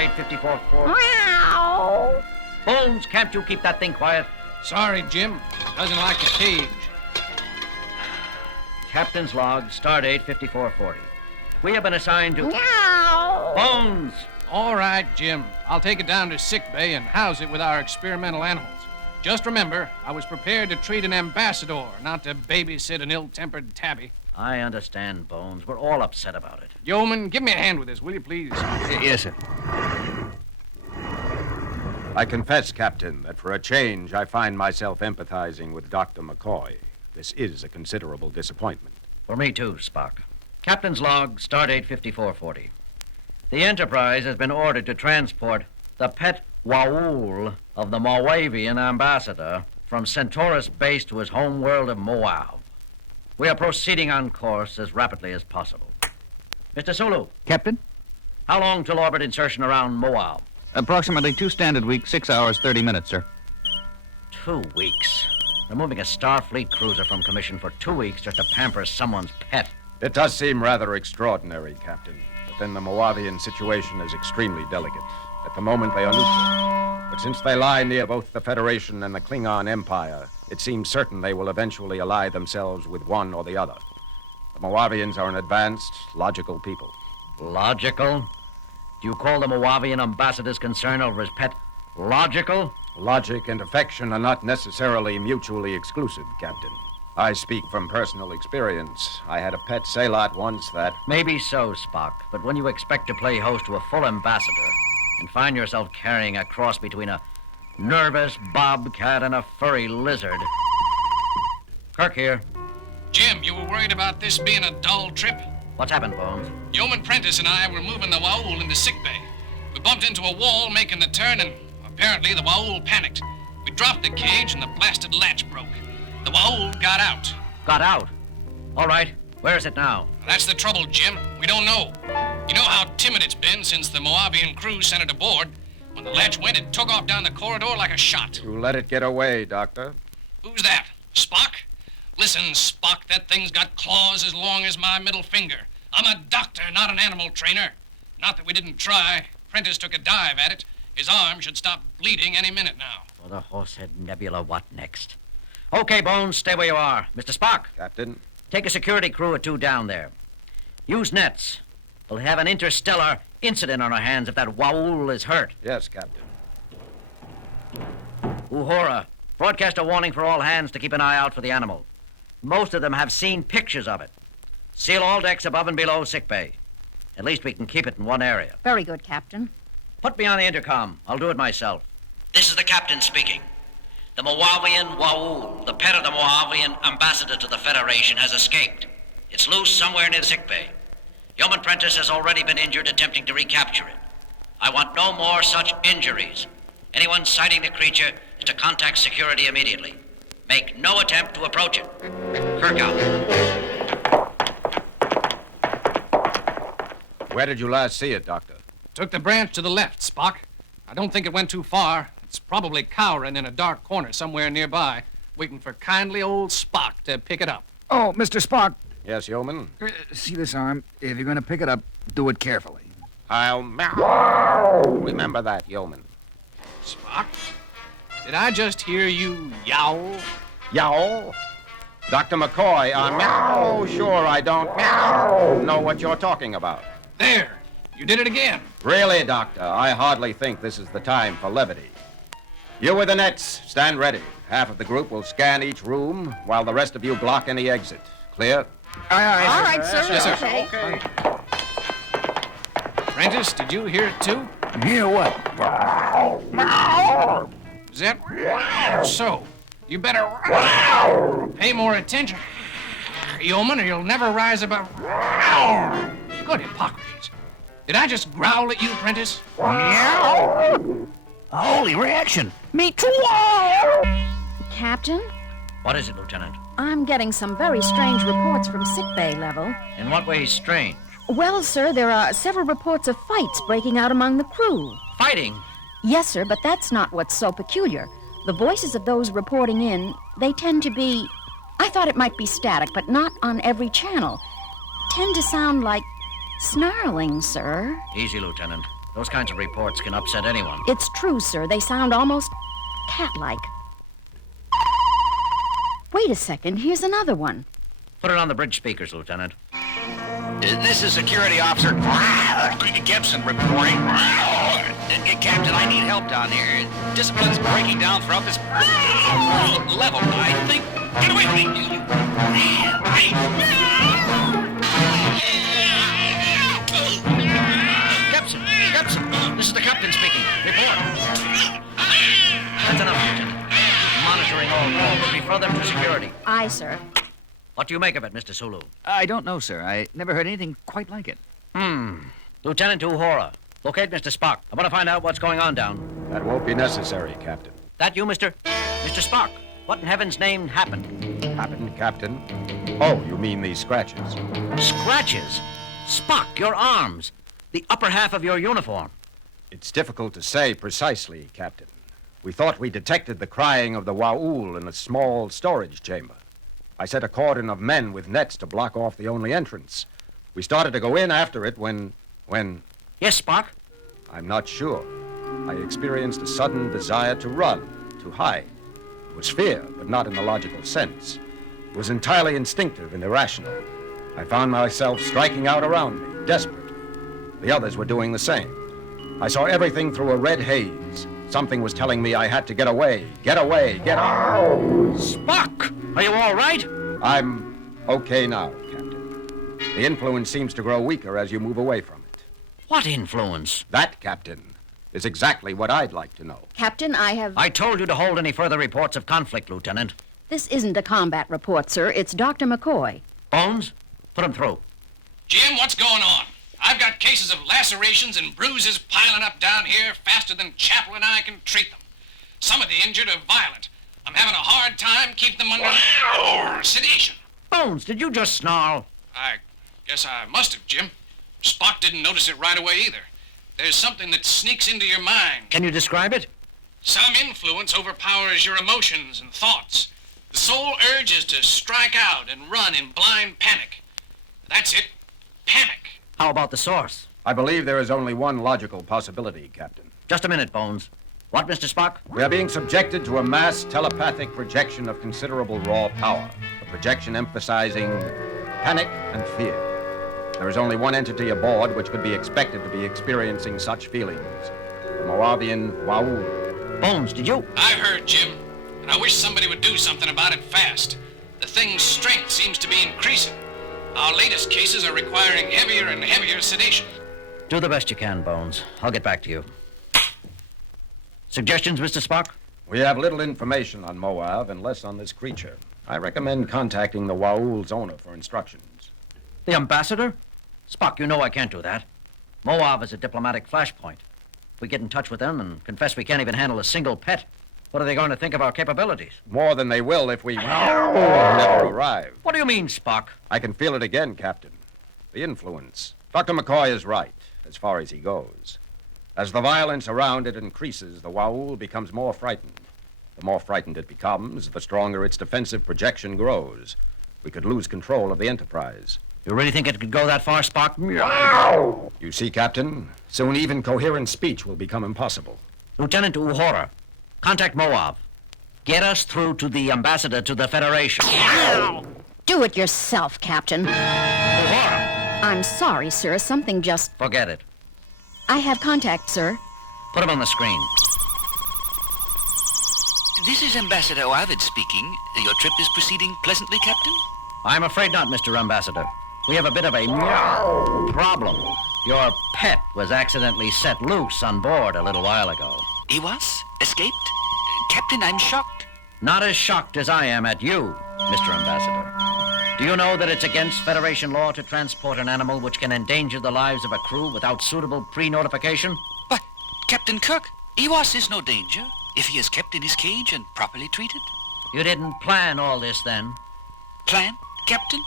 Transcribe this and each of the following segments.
Stardate 5440. Meow. Bones, can't you keep that thing quiet? Sorry, Jim. Doesn't like the cage. Captain's log, Stardate 5440. We have been assigned to... Meow. Bones! All right, Jim. I'll take it down to sickbay and house it with our experimental animals. Just remember, I was prepared to treat an ambassador, not to babysit an ill-tempered tabby. I understand, Bones. We're all upset about it. Yeoman, give me a hand with this, will you, please? Yes, sir. I confess, Captain, that for a change, I find myself empathizing with Dr. McCoy. This is a considerable disappointment. For me, too, Spock. Captain's log, Stardate 5440. The Enterprise has been ordered to transport the pet Moauv of the Moavian ambassador from Centaurus base to his home world of Moauv. We are proceeding on course as rapidly as possible. Mr. Sulu, Captain? how long till orbit insertion around Moauv? Approximately 2 standard weeks, 6 hours, 30 minutes, sir. 2 weeks. Removing a Starfleet cruiser from commission for 2 weeks just to pamper someone's pet. It does seem rather extraordinary, Captain. But then the Moavian situation is extremely delicate. At the moment, they are neutral. But since they lie near both the Federation and the Klingon Empire, it seems certain they will eventually ally themselves with one or the other. The Moavians are an advanced, logical people. Logical? Do you call the Moavian ambassador's concern over his pet logical? Logic and affection are not necessarily mutually exclusive, Captain. I speak from personal experience. I had a pet sailot once that... Maybe so, Spock, but when you expect to play host to a full ambassador and find yourself carrying a cross between a nervous bobcat and a furry lizard... Kirk here. Jim, you were worried about this being a dull trip? What's happened, Bones? Yeoman Prentice and I were moving the Moauv into sickbay. We bumped into a wall making the turn, and apparently the Moauv panicked. We dropped the cage, and the blasted latch broke. The Moauv got out. Got out? All right. Where is it now? That's the trouble, Jim. We don't know. You know how timid it's been since the Moavian crew sent it aboard. When the latch went, it took off down the corridor like a shot. You let it get away, Doctor. Who's that? Spock? Listen, Spock, that thing's got claws as long as my middle finger. I'm a doctor, not an animal trainer. Not that we didn't try. Prentice took a dive at it. His arm should stop bleeding any minute now. For the Horsehead Nebula, what next? Okay, Bones, stay where you are. Mr. Spock. Captain? Take a security crew or 2 down there. Use nets. We'll have an interstellar incident on our hands if that Moauv is hurt. Yes, Captain. Uhura, broadcast a warning for all hands to keep an eye out for the animal. Most of them have seen pictures of it. Seal all decks above and below sickbay. At least we can keep it in one area. Very good, Captain. Put me on the intercom. I'll do it myself. This is the captain speaking. The Moavian Moauv, the pet of the Moavian ambassador to the Federation, has escaped. It's loose somewhere near the sickbay. Yeoman Prentice has already been injured attempting to recapture it. I want no more such injuries. Anyone sighting the creature is to contact security immediately. Make no attempt to approach it. Kirk out. Where did you last see it, Doctor? Took the branch to the left, Spock. I don't think it went too far. It's probably cowering in a dark corner somewhere nearby, waiting for kindly old Spock to pick it up. Oh, Mr. Spock. Yes, Yeoman? See this arm? If you're going to pick it up, do it carefully. I'll meow. Remember that, Yeoman. Spock? Did I just hear you yowl? Yowl? Dr. McCoy, meow. Sure, I don't know what you're talking about. There! You did it again. Really, Doctor, I hardly think this is the time for levity. You with the nets, stand ready. Half of the group will scan each room, while the rest of you block any exit. Clear? Aye, All right, sir. Yes, sir. Okay. Prentice, did you hear it too? Hear what? Is that so? You better pay more attention, Yeoman, or you'll never rise above. Good Hippocrates. Did I just growl at you, Prentice? Meow. Holy reaction. Me too. Captain, What is it, Lieutenant? I'm getting some very strange reports from sickbay level. In what way strange? Well, sir, there are several reports of fights breaking out among the crew. Fighting? Yes, sir, but that's not what's so peculiar. The voices of those reporting in, they tend to be... I thought it might be static, but not on every channel. Tend to sound like snarling, sir. Easy, Lieutenant. Those kinds of reports can upset anyone. It's true, sir. They sound almost cat-like. Wait a second. Here's another one. Put it on the bridge speakers, Lieutenant. This is Security Officer Gibson reporting. Captain, I need help down here. Discipline's breaking down throughout this level. I think... Get away from me! Gibson, this is the captain speaking. Report. That's enough, Lieutenant. Monitoring all calls. Refer them to security. Aye, sir. What do you make of it, Mr. Sulu? I don't know, sir. I never heard anything quite like it. Lieutenant Uhura, locate Mr. Spock. I want to find out what's going on down. That won't be necessary, Captain. That you, Mr. Spock? What in heaven's name happened? Happened, Captain? Oh, you mean these scratches? Scratches? Spock, your arms. The upper half of your uniform. It's difficult to say precisely, Captain. We thought we detected the crying of the Waul in a small storage chamber. I set a cordon of men with nets to block off the only entrance. We started to go in after it when... Yes, Spock? I'm not sure. I experienced a sudden desire to run, to hide. It was fear, but not in the logical sense. It was entirely instinctive and irrational. I found myself striking out around me, desperate. The others were doing the same. I saw everything through a red haze. Something was telling me I had to get away, get away, get out. Spock! Are you all right? I'm okay now, Captain. The influence seems to grow weaker as you move away from it. What influence? That, Captain, is exactly what I'd like to know. Captain, I have... I told you to hold any further reports of conflict, Lieutenant. This isn't a combat report, sir. It's Dr. McCoy. Bones, put him through. Jim, what's going on? I've got cases of lacerations and bruises piling up down here faster than Chapel and I can treat them. Some of the injured are violent. I'm having a hard time keeping them under sedation. Bones, did you just snarl? I guess I must have, Jim. Spock didn't notice it right away either. There's something that sneaks into your mind. Can you describe it? Some influence overpowers your emotions and thoughts. The sole urge is to strike out and run in blind panic. That's it. Panic. How about the source? I believe there is only one logical possibility, Captain. Just a minute, Bones. What, Mr. Spock? We are being subjected to a mass telepathic projection of considerable raw power, a projection emphasizing panic and fear. There is only one entity aboard which could be expected to be experiencing such feelings, the Moavian Waul. Bones, did you? I heard, Jim, and I wish somebody would do something about it fast. The thing's strength seems to be increasing. Our latest cases are requiring heavier and heavier sedation. Do the best you can, Bones. I'll get back to you. Suggestions, Mr. Spock? We have little information on Moauv and less on this creature. I recommend contacting the Waul's owner for instructions. The ambassador? Spock, you know I can't do that. Moauv is a diplomatic flashpoint. If we get in touch with them and confess we can't even handle a single pet, what are they going to think of our capabilities? More than they will if we never arrive. What do you mean, Spock? I can feel it again, Captain. The influence. Dr. McCoy is right, as far as he goes. As the violence around it increases, the Waul becomes more frightened. The more frightened it becomes, the stronger its defensive projection grows. We could lose control of the Enterprise. You really think it could go that far, Spock? You see, Captain, soon even coherent speech will become impossible. Lieutenant Uhura, contact Moauv. Get us through to the ambassador to the Federation. Do it yourself, Captain. Uhura! I'm sorry, sir. Something just... Forget it. I have contact, sir. Put him on the screen. This is Ambassador Ovid speaking. Your trip is proceeding pleasantly, Captain? I'm afraid not, Mr. Ambassador. We have a bit of a problem. Your pet was accidentally set loose on board a little while ago. He was? Escaped? Captain, I'm shocked. Not as shocked as I am at you, Mr. Ambassador. Do you know that it's against Federation law to transport an animal which can endanger the lives of a crew without suitable pre-notification? But, Captain Kirk, Ewas is no danger if he is kept in his cage and properly treated. You didn't plan all this then? Plan, Captain?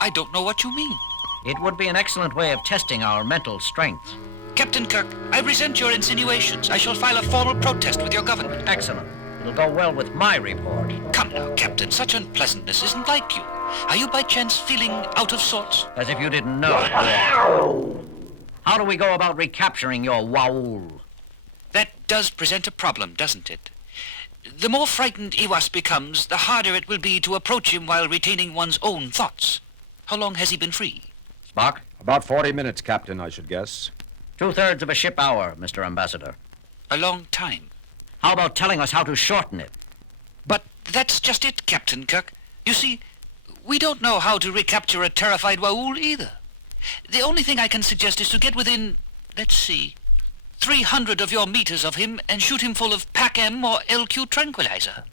I don't know what you mean. It would be an excellent way of testing our mental strength. Captain Kirk, I resent your insinuations. I shall file a formal protest with your government. Excellent. It'll go well with my report. Come now, Captain. Such unpleasantness isn't like you. Are you by chance feeling out of sorts? As if you didn't know. How do we go about recapturing your Waul? That does present a problem, doesn't it? The more frightened Iwas becomes, the harder it will be to approach him while retaining one's own thoughts. How long has he been free? Spock? About 40 minutes, Captain, I should guess. 2/3 of a ship hour, Mr. Ambassador. A long time. How about telling us how to shorten it? But that's just it, Captain Kirk. You see, we don't know how to recapture a terrified Waul either. The only thing I can suggest is to get within, let's see, 300 of your meters of him and shoot him full of Pac-M or LQ tranquilizer.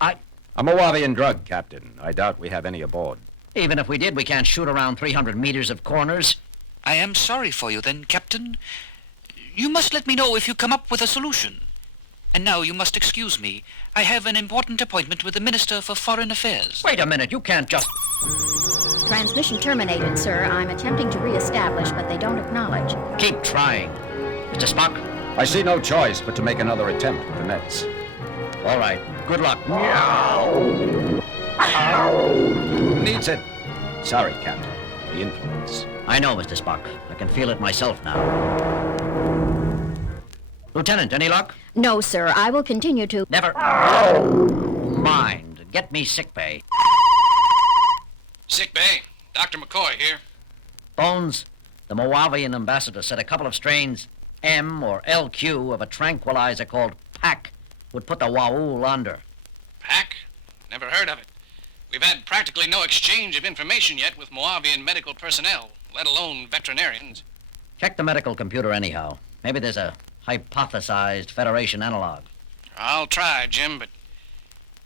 A Moavian drug, Captain. I doubt we have any aboard. Even if we did, we can't shoot around 300 meters of corners. I am sorry for you then, Captain. You must let me know if you come up with a solution. And now you must excuse me. I have an important appointment with the Minister for Foreign Affairs. Wait a minute, you can't just... Transmission terminated, sir. I'm attempting to reestablish, but they don't acknowledge. Keep trying. Mr. Spock? I see no choice but to make another attempt with the nets. All right, good luck. Needs it. Sorry, Captain. The influence. I know, Mr. Spock. I can feel it myself now. Lieutenant, any luck? No, sir. I will continue to... Never mind. Get me sickbay. Sick bay. Dr. McCoy here. Bones, the Moavian ambassador said a couple of strains M or LQ of a tranquilizer called PAC would put the Waul under. Pack? Never heard of it. We've had practically no exchange of information yet with Moavian medical personnel, let alone veterinarians. Check the medical computer anyhow. Maybe there's a hypothesized Federation analog. I'll try, Jim, but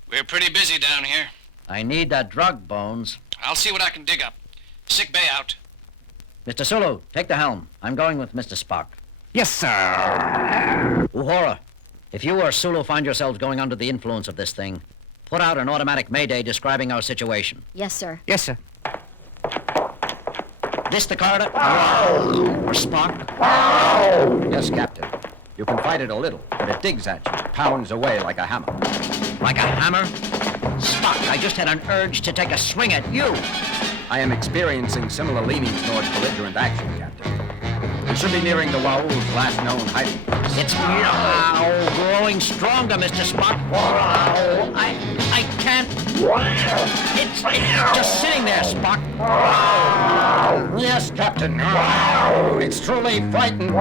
we're pretty busy down here. I need that drug, Bones. I'll see what I can dig up. Sick bay out. Mr. Sulu, take the helm. I'm going with Mr. Spock. Yes, sir. Uhura, if you or Sulu find yourselves going under the influence of this thing, put out an automatic mayday describing our situation. Yes, sir. Yes, sir. This the corridor? Or Spock? Yes, Captain. You can fight it a little, but it digs at you, pounds away like a hammer. Like a hammer? Spock, I just had an urge to take a swing at you. I am experiencing similar leanings towards belligerent action, Captain. We should be nearing the Waul's last known hiding place. It's now growing stronger, Mr. Spock. I can't. It's just sitting there, Spock. Yes, Captain. It's truly frightened.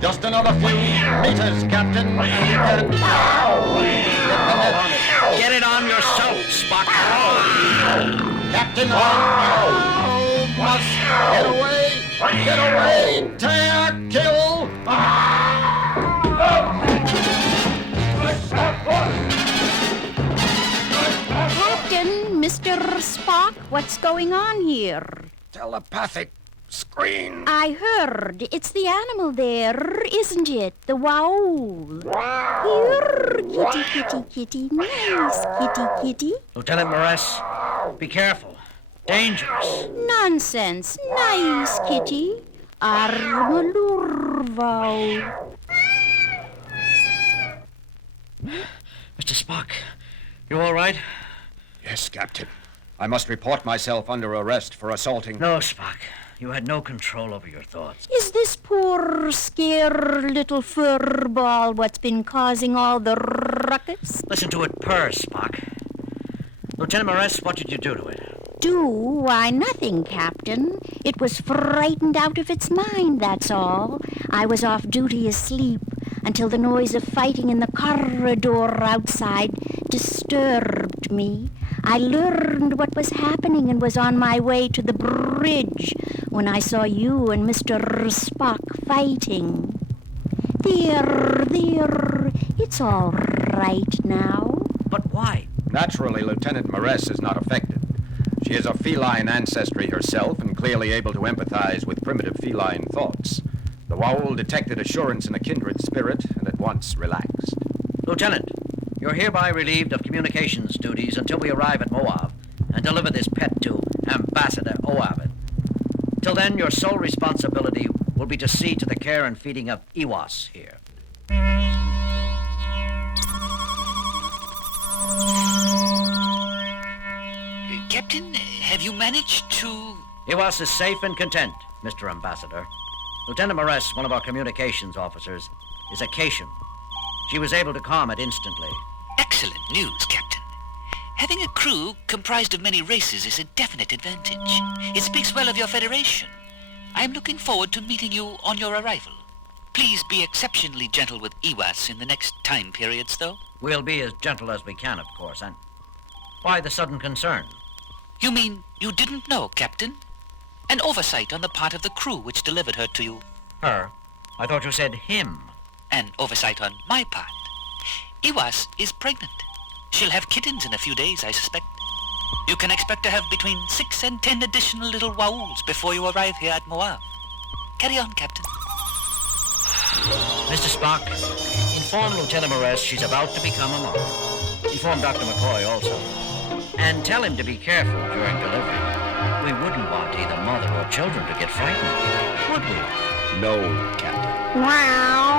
Just another few meters, Captain. And Get it on yourself, Spock. Captain, must get away! Get away! Tear! Kill! Captain, Mr. Spock, what's going on here? Telepathic screen! I heard. It's the animal there, isn't it? The Waul. Here, kitty, kitty, kitty. Nice, kitty, kitty. Lieutenant Morris, be careful. Dangerous. Nonsense. Nice, kitty. Armalurvau. Mr. Spock, you all right? Yes, Captain. I must report myself under arrest for assaulting... No, Spock. You had no control over your thoughts. Is this poor, scared little furball what's been causing all the ruckus? Listen to it purr, Spock. Lieutenant Morris, what did you do to it? Do? Why, nothing, Captain. It was frightened out of its mind, that's all. I was off duty asleep until the noise of fighting in the corridor outside disturbed me. I learned what was happening and was on my way to the bridge when I saw you and Mr. Spock fighting. There, it's all right now. But why? Naturally, Lieutenant Morris is not affected. She is of feline ancestry herself and clearly able to empathize with primitive feline thoughts. The Waul detected assurance in a kindred spirit and at once relaxed. Lieutenant, you're hereby relieved of communications duties until we arrive at Moauv and deliver this pet to Ambassador Moauv. Till then, your sole responsibility will be to see to the care and feeding of Iwas here. Captain, have you managed to... Iwas is safe and content, Mr. Ambassador. Lieutenant Moress, one of our communications officers, is a Cation. She was able to calm it instantly. Excellent news, Captain. Having a crew comprised of many races is a definite advantage. It speaks well of your Federation. I'm looking forward to meeting you on your arrival. Please be exceptionally gentle with Iwas in the next time periods, though. We'll be as gentle as we can, of course, and why the sudden concern? You mean you didn't know, Captain? An oversight on the part of the crew which delivered her to you. Her? I thought you said him. An oversight on my part. Iwas is pregnant. She'll have kittens in a few days, I suspect. You can expect to have between 6 and 10 additional little Waouls before you arrive here at Moauv. Carry on, Captain. Mr. Spock, inform Lieutenant Moress she's about to become a mom. Inform Dr. McCoy also. And tell him to be careful during delivery. We wouldn't want either mother or children to get frightened, would we? No, Captain. Wow.